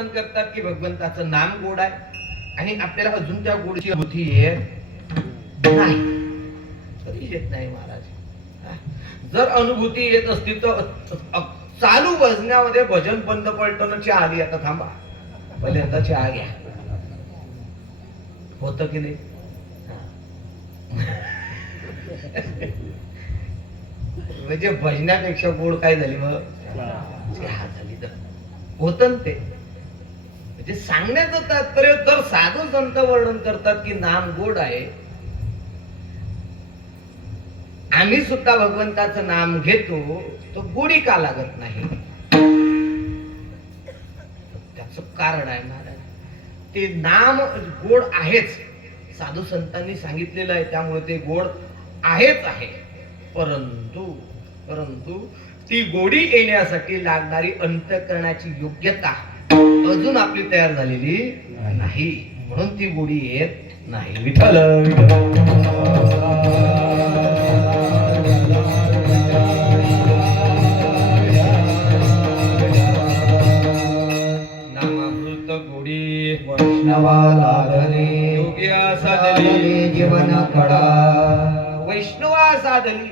वर्णन करतात की भगवंताचं नाम गोड आहे आणि आपल्याला अजून त्या गोडची अनुभूती येत नाही. कधी येत नाही महाराज. जर अनुभूती येत असती तर चालू भजनामध्ये भजन बंद पडतं, चहा आली आता थांबा, पहिल्यांदा चहा घ्या, होतं की नाही? म्हणजे भजनापेक्षा गोड काय झाली मग? चहा झाली. तर होत ते म्हणजे सांगण्याचं तात्पर्य. तर साधू संत वर्णन करतात की नाम गोड आहे. आम्ही सुद्धा भगवंताचं नाम घेतो, तो गोडी का लागत नाही? त्याचं कारण आहे महाराज, ते नाम गोड आहेच, साधू संतांनी सांगितलेलं आहे, त्यामुळे ते गोड आहेच आहे. परंतु परंतु ती गोडी येण्यासाठी लागणारी अंतःकरणाची योग्यता अजून आपली तयार झालेली नाही, म्हणून ती गोडी येत नाही. विठ्ठल नामामृत गोडी वैष्णवाला धनी योग्या साधली जीवन कडा. वैष्णवा साधली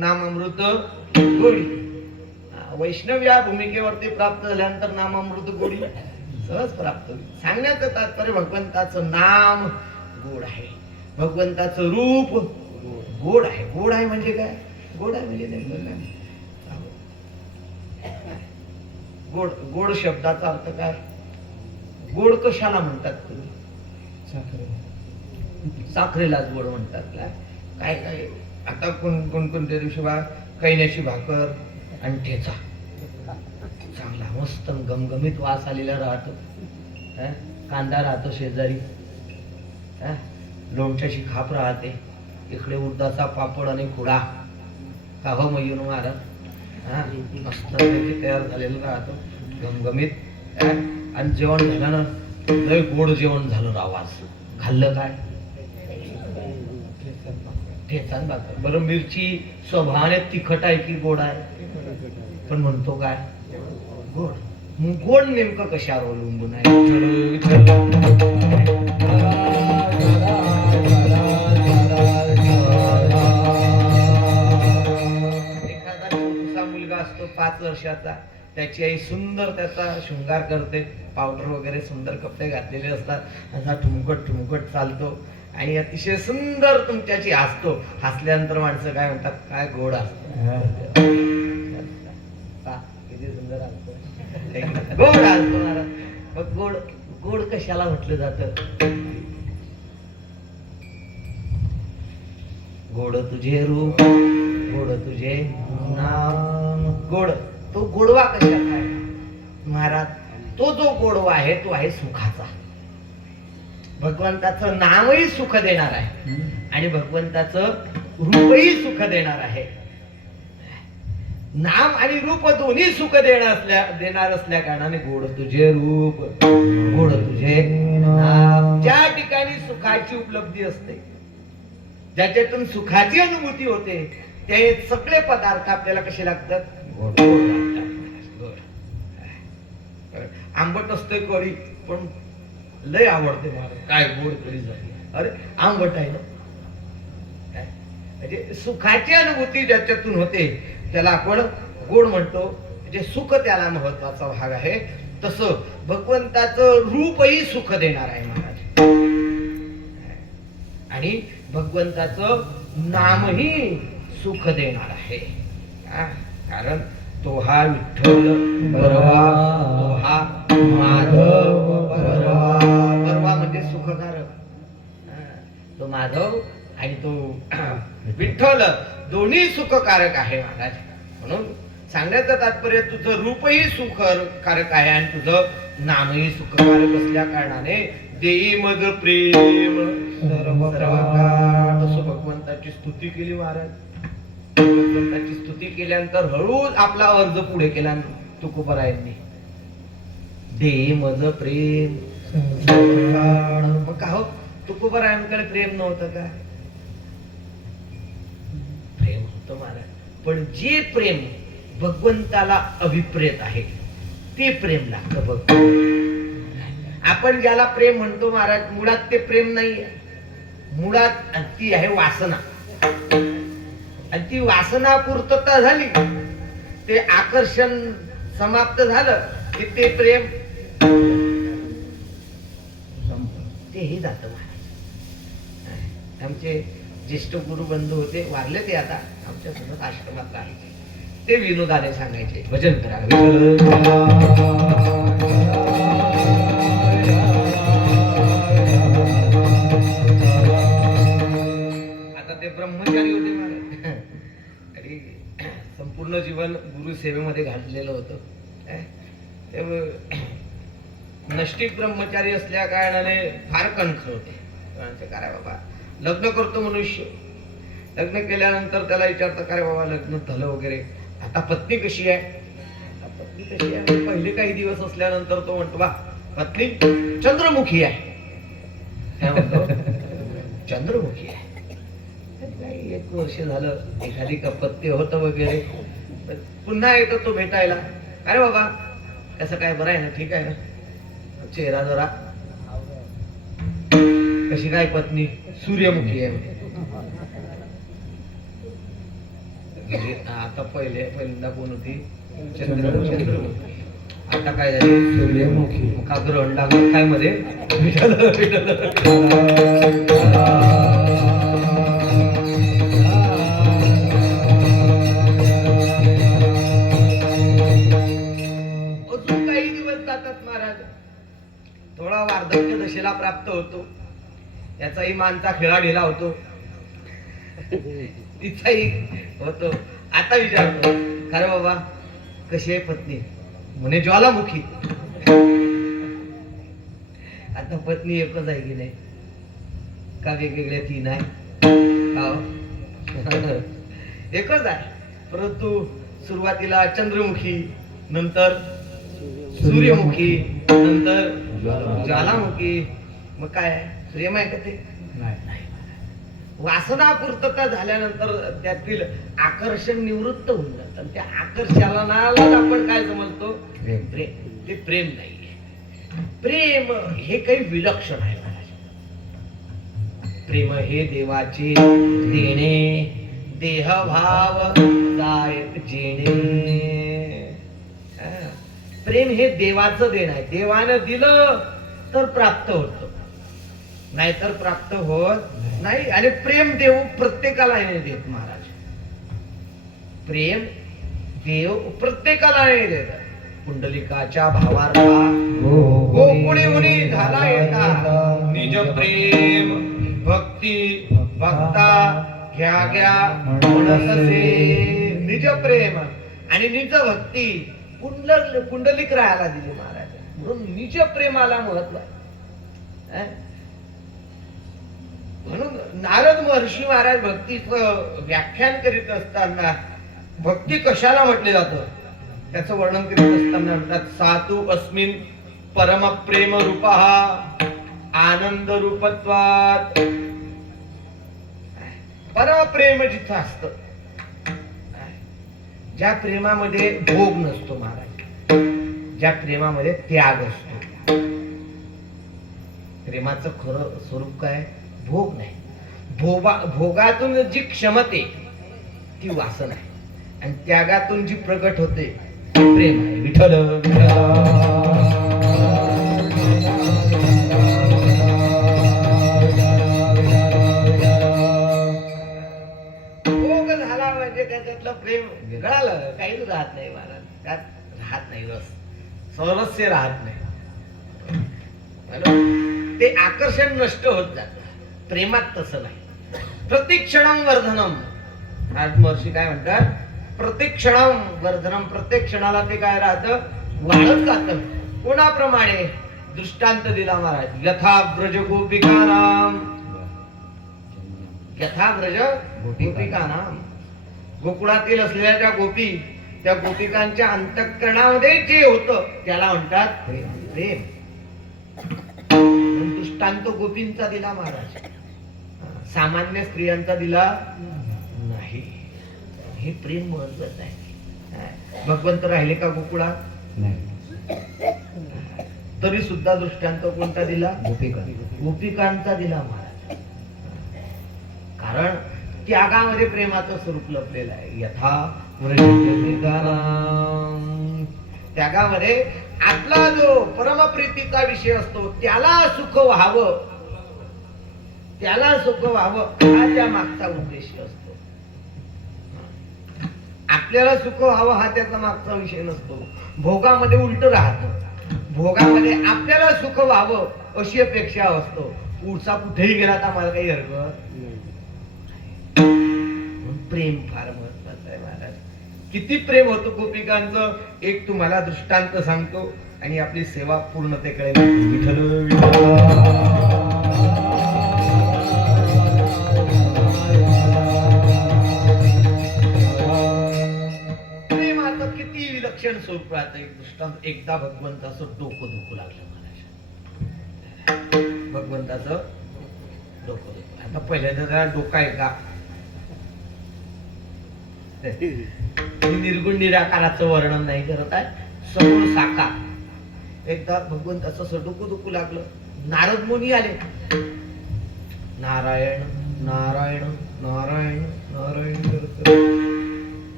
नामामृत गोडी. वैष्णव या भूमिकेवरती प्राप्त झाल्यानंतर नामामृत गोडी सहज प्राप्त होईल. सांगण्याचं तात्पर्य भगवंताचं नाम गोड आहे, भगवंताचं रूप गोड आहे. गोड आहे म्हणजे काय? गोड आहे म्हणजे नेमकं काय? गोड गोड शब्दाचा अर्थ काय? गोड कशाला म्हणतात तुम्ही? साखरेलाच गोड म्हणतात. काय काय आता कोणत्या दिवशी बा कैन्याची भाकर आणि ठेचा चांगला मस्त गमगमीत वास आलेला राहतो. कांदा राहतो शेजारी, लोणच्याची खाप राहते, इकडे उडदाचा पापड आणि खुडा का हो मयून महाराज मस्त तयार झालेलं राहतो गमगमीत. आणि जेवण झालं ना, लय गोड जेवण झालं रावास. खाल्लं काय? ठेचा भाकर. बरं मिरची स्वभावाने तिखट आहे की गोड आहे? पण म्हणतो काय? गोड. मग गोड नेमकं कशावर अवलंबून आहे? एखादा छोटासा मुलगा असतो 5 वर्षाचा, त्याची आई सुंदर त्याचा शृंगार करते, पावडर वगैरे सुंदर कपडे घातलेले असतात, असा ठुमकट ठुमकट चालतो आणि अतिशय सुंदर तुमच्याशी हसतो. हसल्यानंतर माणसं काय म्हणतात? काय गोड असतो, किती सुंदर असतो, गोड असतो महाराज. मग गोड गोड कशाला म्हटलं जातं? गोड तुझे रूप, गोड तुझे नाम. गोड तो गोडवा कशाचा आहे महाराज? तो जो गोडवा आहे तो आहे सुखाचा. भगवंताचं नामही सुख देणार आहे आणि भगवंताचं रूपही सुख देणार आहे. नाम आणि रूप दोन्ही सुख देणार असल्या कारणाने गोड तुझे रूप, गोड तुझे नाम. ज्या ठिकाणी सुखाची उपलब्धी असते, ज्याच्यातून सुखाची अनुभूती होते, ते सगळे पदार्थ आपल्याला कसे लागतात? गोड लागतात. आंबट असते कढी, पण लय आवडते मला. काय गोड कढी झाली, अरे आंबट आहे ना. म्हणजे सुखाची अनुभूती ज्याच्यातून होते त्याला आपण गोड म्हणतो. म्हणजे सुख त्याला महत्वाचा भाग आहे. तसं भगवंताचं रूपही सुख देणार आहे महाराज, आणि भगवंताचं नामही सुख देणार आहे. कारण तो हा विठ्ठल बरवा, तो हा माधव बरवा. बरवा म्हणजे सुखकारक, तो माधव आणि तो विठ्ठल दोन्ही सुखकारक आहे महाराज. म्हणून सांगण्याचं तात्पर्य तुझं रूपही सुखकारक आहे आणि तुझं नामही सुखकारक असल्या कारणाने देई मज प्रेम सर्व प्रकार. तसं भगवंताची स्तुती केली महाराज. भगवंताची स्तुती केल्यानंतर हळूच आपला अर्ज पुढे केला तुकोबारायांनी. देई मज प्रेम. मग का हो तुकोबारायांकडे प्रेम नव्हतं का? प्रेम होतं महाराज, पण जे प्रेम भगवंताला अभिप्रेत आहे, ते प्रेम लागतं बघ. आपण ज्याला प्रेम म्हणतो महाराज, मुळात ते प्रेम नाही आहे. मुळात ती आहे वासना. आणि ती वासना पूर्तता झाली, ते आकर्षण समाप्त झालं की ते प्रेम तेही जातं महाराज. आमचे ज्येष्ठ गुरु बंधू होते, वारले ते आता, आमच्या सोबत आश्रमात राहायचे. ते विनोदाने सांगायचे, भजन करा. आता ते ब्रह्मचारी होते महाराज आणि संपूर्ण जीवन गुरु सेवेमध्ये घातलेलं होतं. नष्टिक ब्रह्मचारी असल्या कारणाने फार कणखर होते. काय बाबा, लग्न करतो मनुष्य, लग्न केल्यानंतर त्याला विचारतं काय बाबा लग्न झालं वगैरे, आता पत्नी कशी आहे, आता पत्नी कशी आहे. पहिले काही दिवस असल्यानंतर तो म्हणतो बा पत्नी चंद्रमुखी आहे. काय म्हणतो? चंद्रमुखी आहे. काही 1 वर्ष झालं एखादी कपत्य होतं वगैरे, पुन्हा येतो तो भेटायला. अरे बाबा कसं काय, बरं आहे ना, ठीक आहे ना, चेहरा जरा कशी काय पत्नी, सूर्यमुखी आहे. आता पहिल्यांदा कोण होती, चंद्रमुखी. आता काय झाली, सूर्यमुखी. का ग्रहण लागलं काय मध्ये, अजून काही दिवस जातात महाराज. थोडा वार्धक्य दशेला प्राप्त होतो, याचाही मानचा खेळा ढिला होतो, तिचाही होतो. आता विचारतो अरे बाबा कशी आहे पत्नी, म्हणे ज्वालामुखी. आता पत्नी एकच आहे की नाही, का वेगवेगळ्या 3 आहे का? एकच आहे, परंतु सुरुवातीला चंद्रमुखी, नंतर सूर्यमुखी, नंतर ज्वालामुखी. मग काय प्रेम आहे का ते? नाही. वासना पूर्तता झाल्यानंतर त्यातील आकर्षण निवृत्त होऊन जातं. आणि त्या आकर्षणालाच आपण काय समजतो, प्रेम. ते प्रेम नाहीये. प्रेम हे काही विलक्षण आहे महाराज. प्रेम हे देवाचे देणे, देहभाव दायक जेणे. प्रेम हे देवाचं देणं आहे. देवानं दिलं तर प्राप्त होतं, नाहीतर प्राप्त होत नाही. आणि प्रेम देव प्रत्येकाला नाही देत महाराज. प्रेम देव प्रत्येकाला नाही देत. पुंडलिकाच्या भावार्था गोकुळी मुनी झाला येता, निज प्रेम भक्ती भक्ता घ्या म्हणतसे. निज प्रेम आणि निज भक्ती पुंडलिक राहायला दिली महाराज. म्हणून निज प्रेमाला महत्व आहे. म्हणून नारद महर्षी महाराज भक्तीचं व्याख्यान करीत असताना भक्ती कशाला म्हटले जातं त्याचं वर्णन करीत असताना म्हणतात, सातु अस्मिन परम प्रेम रूपः आनंद रूपत्वात्. परम प्रेम जिथं असतं, ज्या प्रेमामध्ये भोग नसतो महाराज, ज्या प्रेमामध्ये त्याग असतो. प्रेमाचं खरं स्वरूप काय, भोग नाही. भोगातून जी क्षमते ती वासना आहे, आणि त्यागातून जी प्रगट होते ती प्रेम आहे. विठ्ठल भोग झाला म्हणजे त्याच्यातलं प्रेम गळालं, काहीच राहत नाही महाराज. त्यात राहत नाही रस, स्वारस्य राहत नाही. ते आकर्षण नष्ट होत जात. प्रेमात तसं नाही. प्रतिक्षणम वर्धनम. आज महर्षी काय म्हणतात, प्रतिक्षणम वर्धनम. प्रत्येक क्षणाला ते काय राहतं, वाढत जातं. कोणाप्रमाणे दृष्टांत दिला महाराज, यथा ब्रज गोपिकानाम. यथा ब्रज गोपिकानाम. गोकुळातील असलेल्या त्या गोपी, त्या गोपिकांच्या अंतःकरणामध्ये जे होतं त्याला म्हणतात प्रेम. दृष्टांत गोपींचा दिला महाराज, सामान्य स्त्रियांचा दिला नाही. हे प्रेम महत्वाचं आहे. भगवंत राहिले का गोकुळात? तरी सुद्धा दृष्टांत कोणता दिला? गोपिका गोपिकांचा दिला महाराज. कारण त्यागामध्ये प्रेमाचं स्वरूप लपलेलं आहे. यथा वृषभनिकाराम. त्यागामध्ये आपला जो परमप्रीतीचा विषय असतो त्याला सुख व्हावं, त्याला सुख व्हावं हा त्या मागचा उद्देश असतो. आपल्याला सुख व्हावं हा त्याचा मागचा विषय नसतो. भोगामध्ये उलट राहत. भोगामध्ये आपल्याला सुख व्हावं अशी अपेक्षा असतो. पुढचा कुठेही गेला तर मला काही हरकत. प्रेम फार महत्वाचं आहे महाराज. किती प्रेम होतं गोपिकांचं एक तुम्हाला दृष्टांत सांगतो आणि आपली सेवा पूर्णतेकडे. विठ्ठल प्रेमाचं किती विलक्षण स्वरूप राहतं. एक दृष्टांत. एकदा भगवंताचं डोकं दुखू लागलं महाराज. भगवंताचं डोकं दुखू. आता पहिल्यांदा जरा डोका आहे का निर्गुण निराकाराचं वर्णन नाही करत आहे. समोर साकार. एकदा भगवंताचं असं डोकं दुखू लागलं. नारद मुनी आले. नारायण नारायण नारायण नारायण करत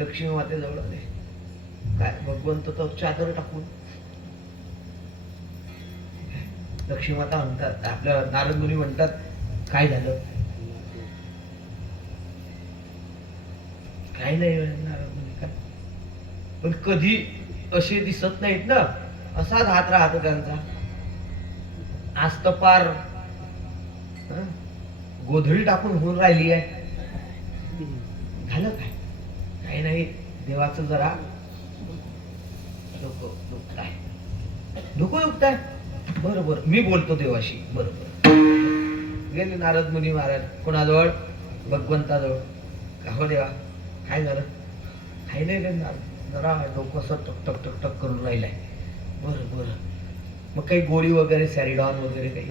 लक्ष्मी मातेजवळ आले. काय भगवंत तर चादर टाकून. लक्ष्मी माता म्हणतात, आपल्या नारद मुनी म्हणतात काय झालं? काही नाही नारद मुनी काय. पण कधी असे दिसत नाहीत ना. असाच हात राहतो त्यांचा. आज तर पार गोधडी टाकून होऊन राहिली आहे. झालं काय? काही नाही. देवाचं जरा डोकं दुखताय. डोकं दुखताय. बरोबर मी बोलतो देवाशी. बरोबर गेले नारद मुनी महाराज कोणाजवळ? भगवंताजवळ. का हो देवा काय झालं? काही नाही रे नारद, जरा डोकं असं टक टक टक टक करून राहिलंय. बरं बरं मग काही गोळी वगैरे सॅरिडॉन वगैरे काही?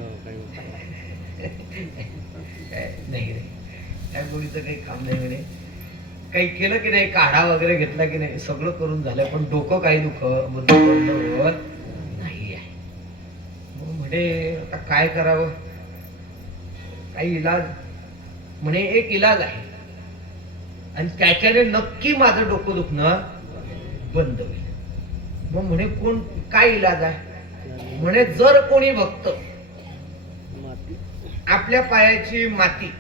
नाही रे त्या गोळीचं काही काम नाही म्हणे. काही केलं की नाही? काढा वगैरे घेतला की नाही? सगळं करून झालं पण डोकं काही बंद नाही आहे. मग म्हणे आता काय करावं? काही इलाज? म्हणे एक इलाज आहे आणि त्याच्याने नक्की माझं डोकं दुखणं बंद होईल. मग म्हणे कोण काय इलाज आहे? म्हणे जर कोणी भक्त आपल्या पायाची माती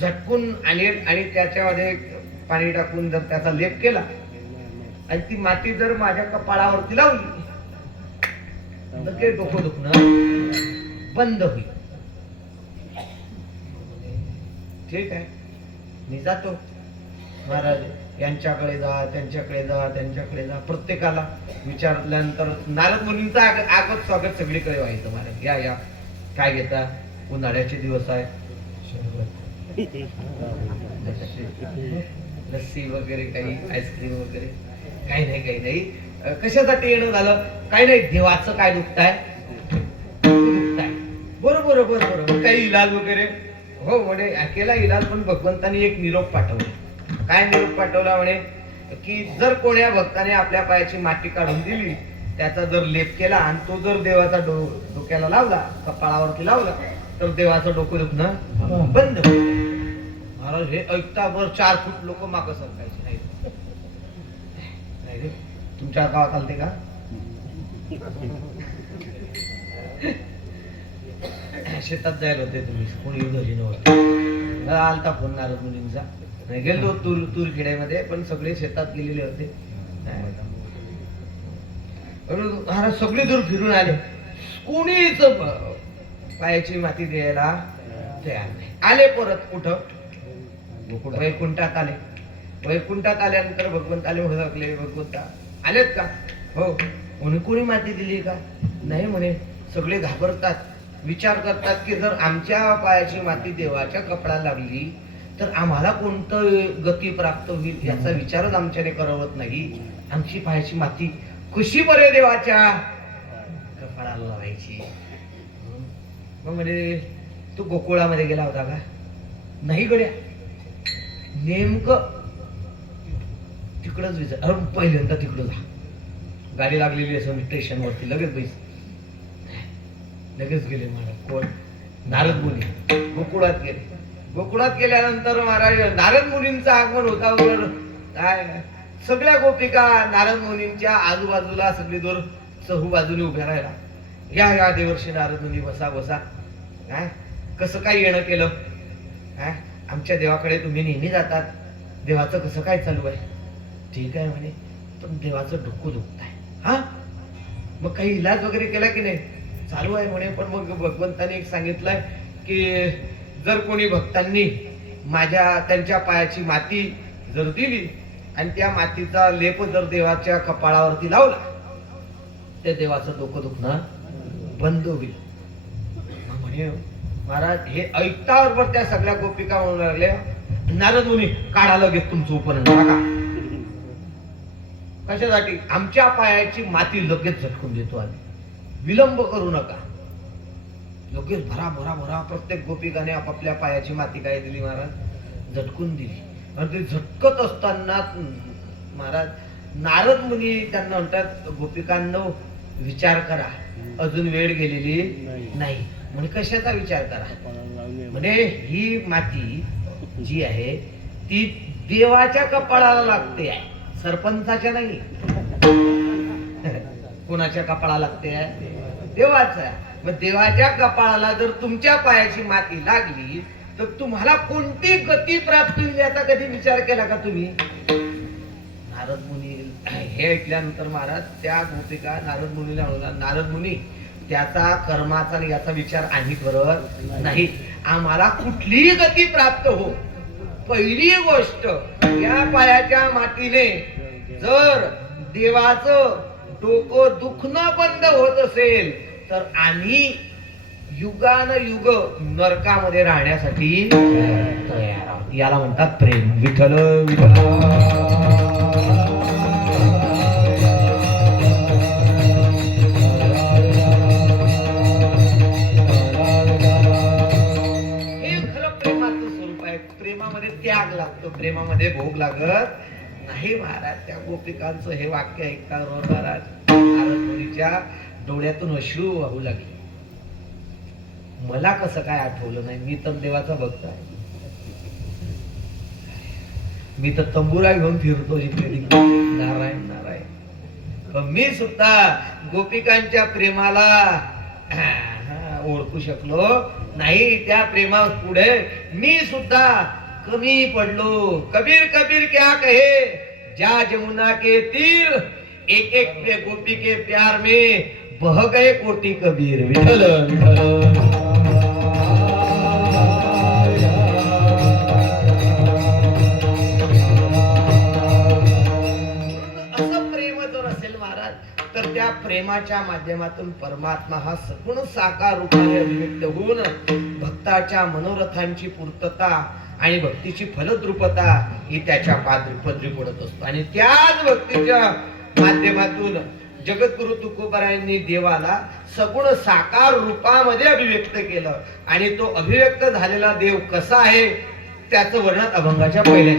झटकून आणेल आणि त्याच्यामध्ये पाणी टाकून जर त्याचा लेप केला आणि ती माती जर माझ्या कपाळावरती लावली तर ते डोकं दुखणं बंद होईल. ठीक आहे मी जातो. महाराज यांच्याकडे जा, त्यांच्याकडे जा, त्यांच्याकडे जा. प्रत्येकाला विचारल्यानंतर नारद मुनींचं आगत स्वागत सगळीकडे व्हायचं. महाराज या या काय घेता? उन्हाळ्याचे दिवस आहे. लस्सी वगैरे काही आईस्क्रीम वगैरे? काही नाही काही नाही. कशासाठी येणं झालं? काही नाही. देवाचं काय दुखताय? दुखताय. बरोबर बरोबर काही इलाज वगैरे? हो म्हणे केला इलाज पण भगवंतानी एक निरोप पाठवला. काय निरोप पाठवला? म्हणे की जर कोण्या भक्ताने आपल्या पायाची माती काढून दिली, त्याचा जर लेप केला आणि तो जर देवाचा डोक्याला लावला, कपाळावरती लावला तर देवाचं डोकं दुखणं बंद होईल. महाराज हे ऐकता बर 4 फूट लोक मागं सरकायचे. नाही नाही रे तुमच्या गावात आलते का? शेतात जायला होते तुम्ही? कोणी घरी नव्हतं. आलता फोन नारद मुनींचा. नाही गेलो तूर खेड्यामध्ये पण सगळे शेतात गेलेले होते. महाराज सगळे दूर फिरून आले. कोणीच पायाची माती द्यायला तयार नाही. आले परत कुठं? वैकुंठात आले. वैकुंठात आल्यानंतर भगवंत आले. ओळखले भगवंता आलेत का? हो. म्हणून कोणी माती दिली का? नाही म्हणे. सगळे घाबरतात. विचार करतात की जर आमच्या पायाची माती देवाच्या कपड्याला लागली तर आम्हाला कोणतं गती प्राप्त होईल याचा विचारच आमच्याने करवत नाही. आमची पायाची माती कशी बरे देवाच्या कपड्याला लावायची? मग म्हणजे तू गोकुळामध्ये गेला होता का? नाही गड्या. नेमकं तिकडच विचार. अरे पहिल्यांदा तिकडं जा. गाडी लागलेली असं स्टेशनवरती लगेच लगेच गेले महाराज. कोण? नारद मुनी गोकुळात गेले. गोकुळात गेल्यानंतर महाराज नारद मुनींचं आगमन होता. काय सगळ्या गोपिका नारद मुनींच्या आजूबाजूला सगळी दूर चहू बाजूने उभ्या राहिला. या देवर्षी नारद मुनी बसा बसा. काय कसं काय येणं केलं? आमच्या देवाकडे तुम्ही नेहमी जातात, देवाचं कसं काय चालू आहे? ठीक आहे म्हणे, पण देवाचं डोकं दुखत आहे. हा मग काही इलाज वगैरे केला की नाही? चालू आहे म्हणे. पण मग भगवंताने एक सांगितलंय की जर कोणी भक्तांनी त्यांच्या पायाची माती जर दिली आणि त्या मातीचा लेप जर देवाच्या कपाळावरती लावला, ते देवाचं डोकं दुखणं बंद होईल. म्हणे महाराज हे ऐकता बरोबर त्या सगळ्या गोपिका म्हणून लागल्या, नारद मुनी काढा लगेच तुमचं उपनयन टाका. कशासाठी? आमच्या पायाची माती लगेच झटकून देतो आम्ही, विलंब करू नका. लगेच भरा भरा भरा प्रत्येक गोपिकाने आपापल्या पायाची माती काय दिली महाराज? झटकून दिली. आणि ते झटकत असताना महाराज नारद मुनी त्यांना म्हणतात, गोपिकांनो विचार करा, अजून वेळ गेलेली नाही. म्हणजे कशाचा विचार करा? म्हणजे ही माती जी आहे ती देवाच्या कपाळाला लागते आहे, सरपंचाच्या नाही. कोणाच्या कपाळाला लागते आहे? देवाच्या. मग देवाच्या कपाळाला जर तुमच्या पायाची माती लागली तर तुम्हाला कोणती गती प्राप्त होईल याचा कधी विचार केला का तुम्ही? नारद मुनी हे ऐकल्यानंतर महाराज त्या गोपिका नारद मुनीला म्हणला, नारद मुनी त्याचा कर्माचा आणि याचा विचार आम्ही करत नाही. आम्हाला कुठलीही गती प्राप्त हो, पहिली गोष्ट या पायाच्या मातीने जर देवाचं डोकं दुखणं बंद होत असेल तर आम्ही युगानयुग नरकामध्ये राहण्यासाठी तयार आहोत. याला म्हणतात प्रेम. विठ्ठल विठ्ठल. प्रेमामध्ये त्याग लागतो, प्रेमामध्ये भोग लागत नाही महाराज. त्या गोपिकांचं हे वाक्य ऐकता महाराज नारद मुनीच्या डोळ्यातून अश्रू वाहू लागले. मला कसं काय आठवलं नाही? मी तर देवाचा भक्त आहे. मी तर तंबुरा घेऊन फिरतो जिथे तिथे, नारायण नारायण. पण मी सुद्धा गोपिकांच्या प्रेमाला ओळखू शकलो नाही. त्या प्रेमा पुढे मी सुद्धा कमी पडलो. कबीर कबीर क्या कहे, जा जमुना के तीर, एक एक गोपी के प्यार में बह गए कोटी कबीर. विठ्ठल विठ्ठल. असं प्रेम जर असेल महाराज तर त्या प्रेमाच्या माध्यमातून परमात्मा हा सगुण साकार रूपाने अभिव्यक्त होऊन भक्ताच्या मनोरथांची पूर्तता आणि भक्तीची फलद्रुपता ही त्याच्या पदरी पडत असतो. आणि त्याच भक्तीच्या माध्यमातून जगद्गुरु तुकोबारायांनी देवाला सगुण साकार रूपामध्ये अभिव्यक्त केलं. आणि तो अभिव्यक्त झालेला देव कसा आहे त्याचं वर्णन अभंगाच्या पहिल्या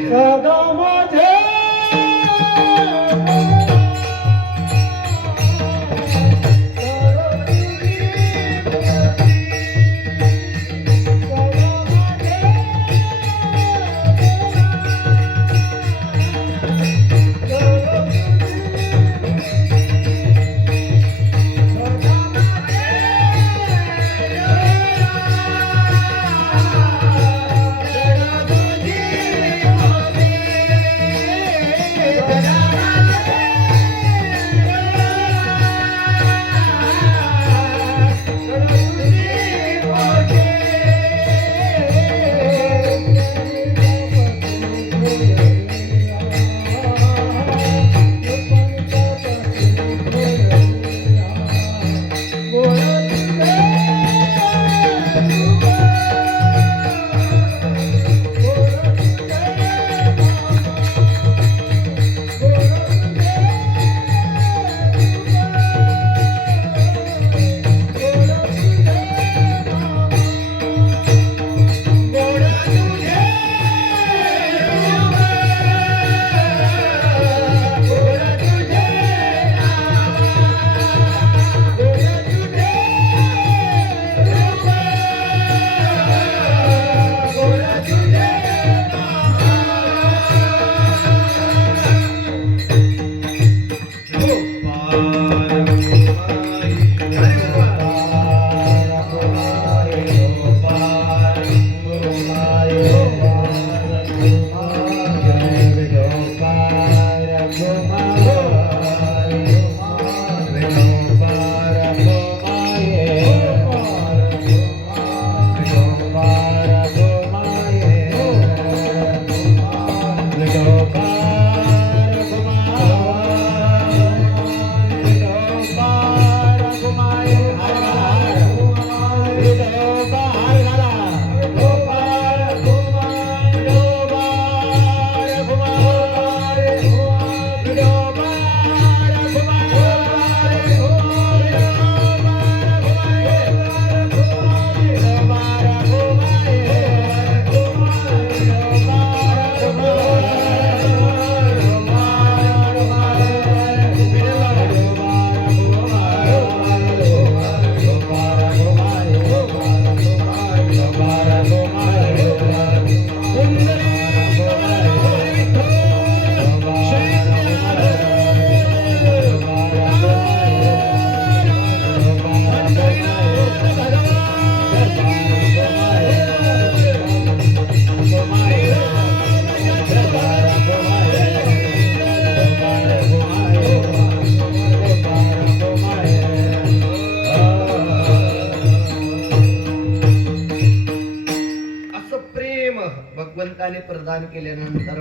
भगवंताने प्रदान केल्यानंतर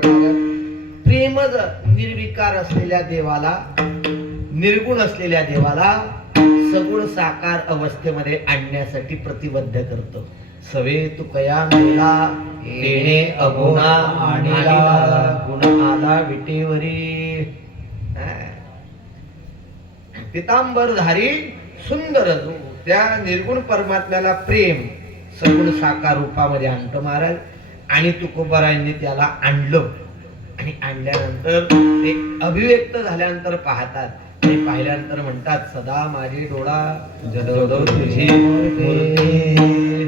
प्रेमच निर्विकार असलेल्या देवाला, निर्गुण असलेल्या देवाला सगुण साकार अवस्थेमध्ये आणण्यासाठी प्रतिबद्ध करतो. सवे तू कया मेला येणे अगुणा आणिला, गुण आला विटेवरी. पितांबरधारी सुंदर त्या निर्गुण परमात्म्याला प्रेम सगुण साकार रूपामध्ये आणतो महाराज. आणि तुकोबारायांनी त्याला आणलं आणि आणल्यानंतर ते अभिव्यक्त झाल्यानंतर पाहतात आणि पाहिल्यानंतर म्हणतात, सदा माझे डोळा जडो तुझी मूर्ती,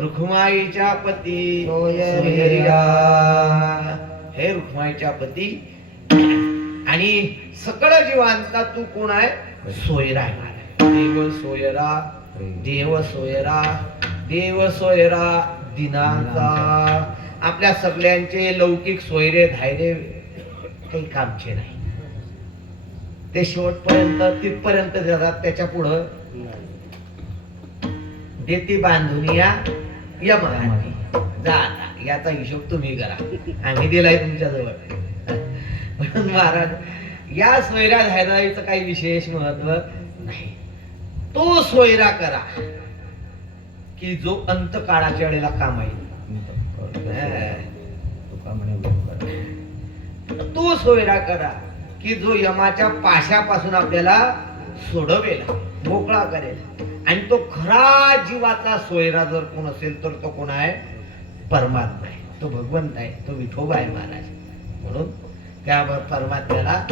रुक्माईच्या पती सोयरिया. हे रुक्माईच्या पती आणि सकळ जीवांचा तू कोण आहे? सोयरा आहे. देव सोयरा, देव सोयरा, देव सोयरा दिनांचा. आपल्या सगळ्यांचे लौकिक सोयरे धायरे काही कामचे नाही. ते शेवटपर्यंत तिथपर्यंत जातात. त्याच्या पुढं देती बांधून या यमहाती जा. आता याचा हिशोब तुम्ही करा, आम्ही दिलाय तुमच्या जवळ. म्हणून महाराज या सोयरा धायराचं काही विशेष महत्व नाही. तो सोयरा करा की जो अंत काळाच्या वेळेला काम आहे. तो सोयरा करा की जो यमाच्या पाशापासून आपल्याला सोडवेल, मोकळा करेल. आणि तो खरा जीवाचा सोयरा जर कोण असेल तर तो कोण आहे? परमात्मा आहे, तो भगवंत आहे, तो विठोबा आहे महाराज. म्हणून त्या परमात्म्याला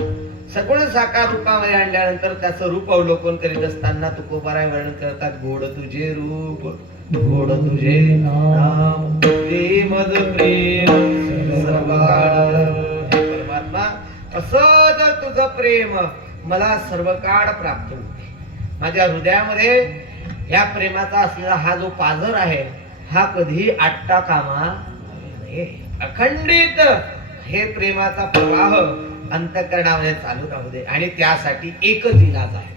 सगुण साकार रूपामध्ये आणल्यानंतर त्याचं रूप अवलोकन करीत असताना तुकोबाराय वर्णन करतात, गोड तुझे रूप, गोड तुझे नाम, ते मज प्रेम सर्व काळ. परमात्मा असं जर तुझं प्रेम मला सर्व काळ प्राप्त होते. माझ्या हृदयामध्ये या प्रेमाचा असलेला हा जो पाझर आहे हा कधी आटता कामा नये. अखंडित हे प्रेमाचा प्रवाह अंतःकरणामध्ये चालू राहू दे. आणि त्यासाठी एकच इलाज आहे.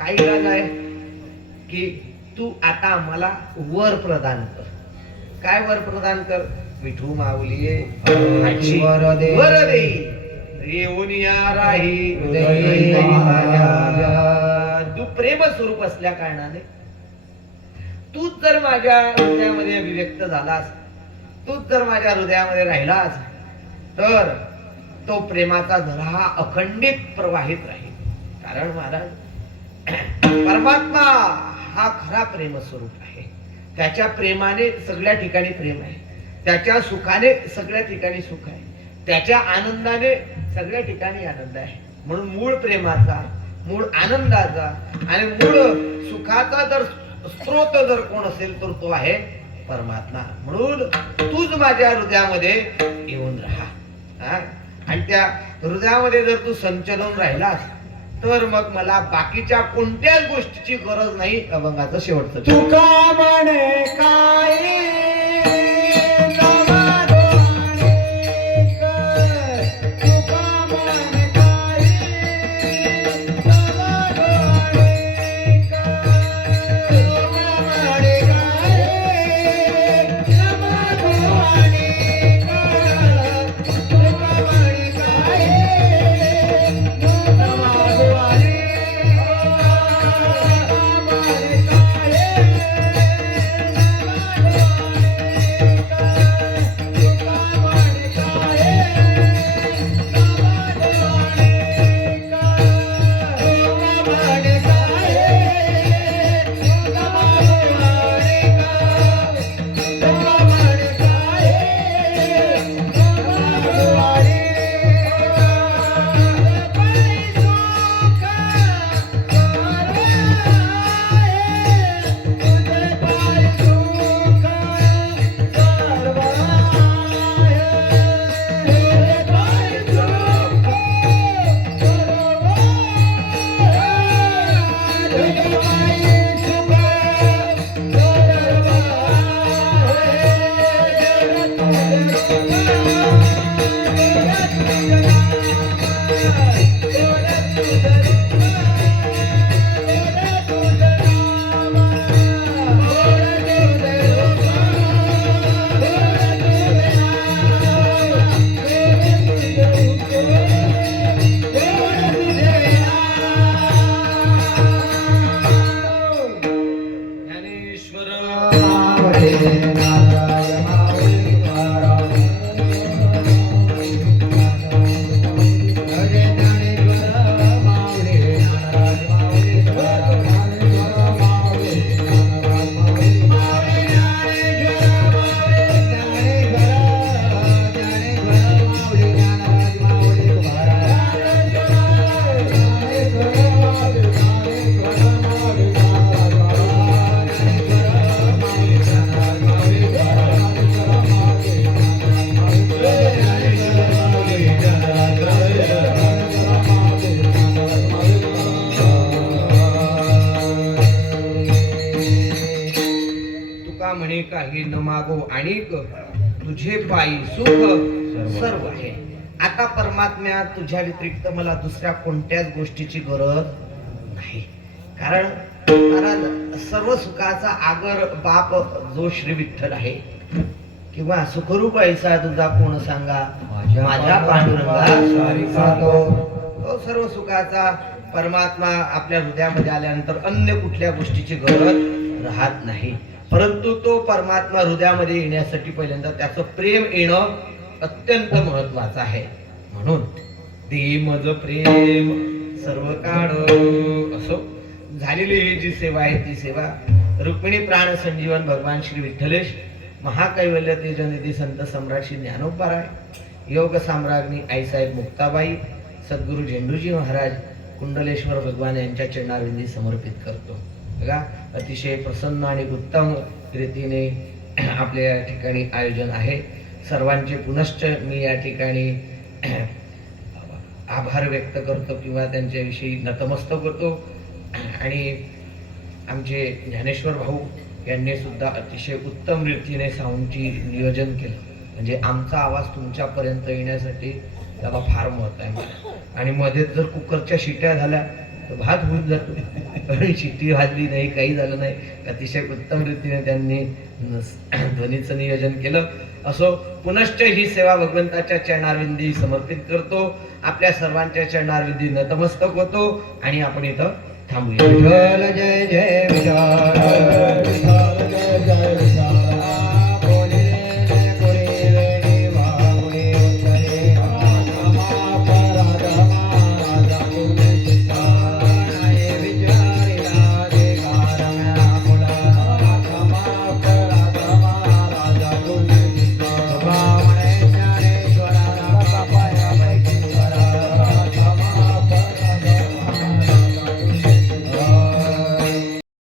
काय इलाज आहे? की तू आता मला वर प्रदान कर. काय वर प्रदान कर? विठू माऊली वर दे, रेवनिया राही. तू प्रेम स्वरूप असल्या कारणाने तूच जर माझ्या हृदयामध्ये अभिव्यक्त झालास, तूच जर माझ्या हृदयामध्ये राहिलास तर तो प्रेमाचा झरा हा अखंडित प्रवाहित राहील. कारण महाराज परमात्मा हा खरा प्रेम स्वरूप आहे. त्याच्या प्रेमाने सगळ्या ठिकाणी प्रेम आहे, त्याच्या सुखाने सगळ्या ठिकाणी सुख आहे, त्याच्या आनंदाने सगळ्या ठिकाणी आनंद आहे. म्हणून मूळ प्रेमाचा, मूळ आनंदाचा आणि मूळ सुखाचा जर स्रोत जर कोण असेल तर तो आहे परमात्मा. म्हणून तूच माझ्या हृदयामध्ये येऊन राहा. आणि त्या हृदयामध्ये जर तू संचलन राहिलास तर मग मला बाकीच्या कोणत्याच गोष्टीची गरज नाही. अभंगाचं शेवटचं तुका म्हणे काय तुका म्हणे ज्ञानेश्वर तुका म्हणे काही न मागो आणिक तुझे पायी सुख सर्व आहे. आता परमात्म्या तुझ्या व्यतिरिक्त मला दुसऱ्या कोणत्याच गोष्टीची गरज नाही. कारण सर्व सुखाचा आगर बाप जो श्री विठ्ठल आहे, किंवा सुखरूप ऐसा तुझा कोण सांगा माझ्या पांडुरंगा तो सर्व सुखाचा परमात्मा आपल्या हृदयामध्ये आल्यानंतर अन्य कुठल्या गोष्टीची गरज राहत नाही. परंतु तो परमात्मा हृदयामध्ये येण्यासाठी पहिल्यांदा त्याचं प्रेम येणं अत्यंत महत्वाचं आहे. म्हणून ते मज प्रेम सर्व काळ असो झालेली ही जी सेवा आहे ती सेवा रुक्मिणी प्राण संजीवन भगवान श्री विठ्ठलेश महाकैवल्य तेजनिधी संत सम्राट श्री ज्ञानोबराय योग साम्राज्ञी आईसाहेब मुक्ताबाई सद्गुरु झेंडूजी महाराज कुंडलेश्वर भगवान यांच्या चरणारविंदी समर्पित करतो. बघा अतिशय प्रसन्न आणि उत्तम रीतीने आपल्या या ठिकाणी आयोजन आहे. सर्वांचे पुनश्च मी या ठिकाणी आभार व्यक्त करतो किंवा त्यांच्याविषयी नतमस्तक होतो. आणि आमचे ज्ञानेश्वर भाऊ यांनी सुद्धा अतिशय उत्तम रीतीने साऊंडची नियोजन केलं. म्हणजे आमचा आवाज तुमच्यापर्यंत येण्यासाठी त्याला फार महत्व आहे. आणि मध्येच जर कुकरच्या शिट्या झाल्या तर भात होऊन जातो. आणि शिट्टी वाजली नाही, काही झालं नाही. अतिशय उत्तम रीतीने त्यांनी ध्वनीचं नियोजन केलं. असो पुनश्च ही सेवा भगवंताच्या चरणारविंदी समर्पित करतो. आपल्या सर्वांच्या चरणारविंदी नतमस्तक होतो आणि आपण इथं थांबूया. जय जय विठ्ठल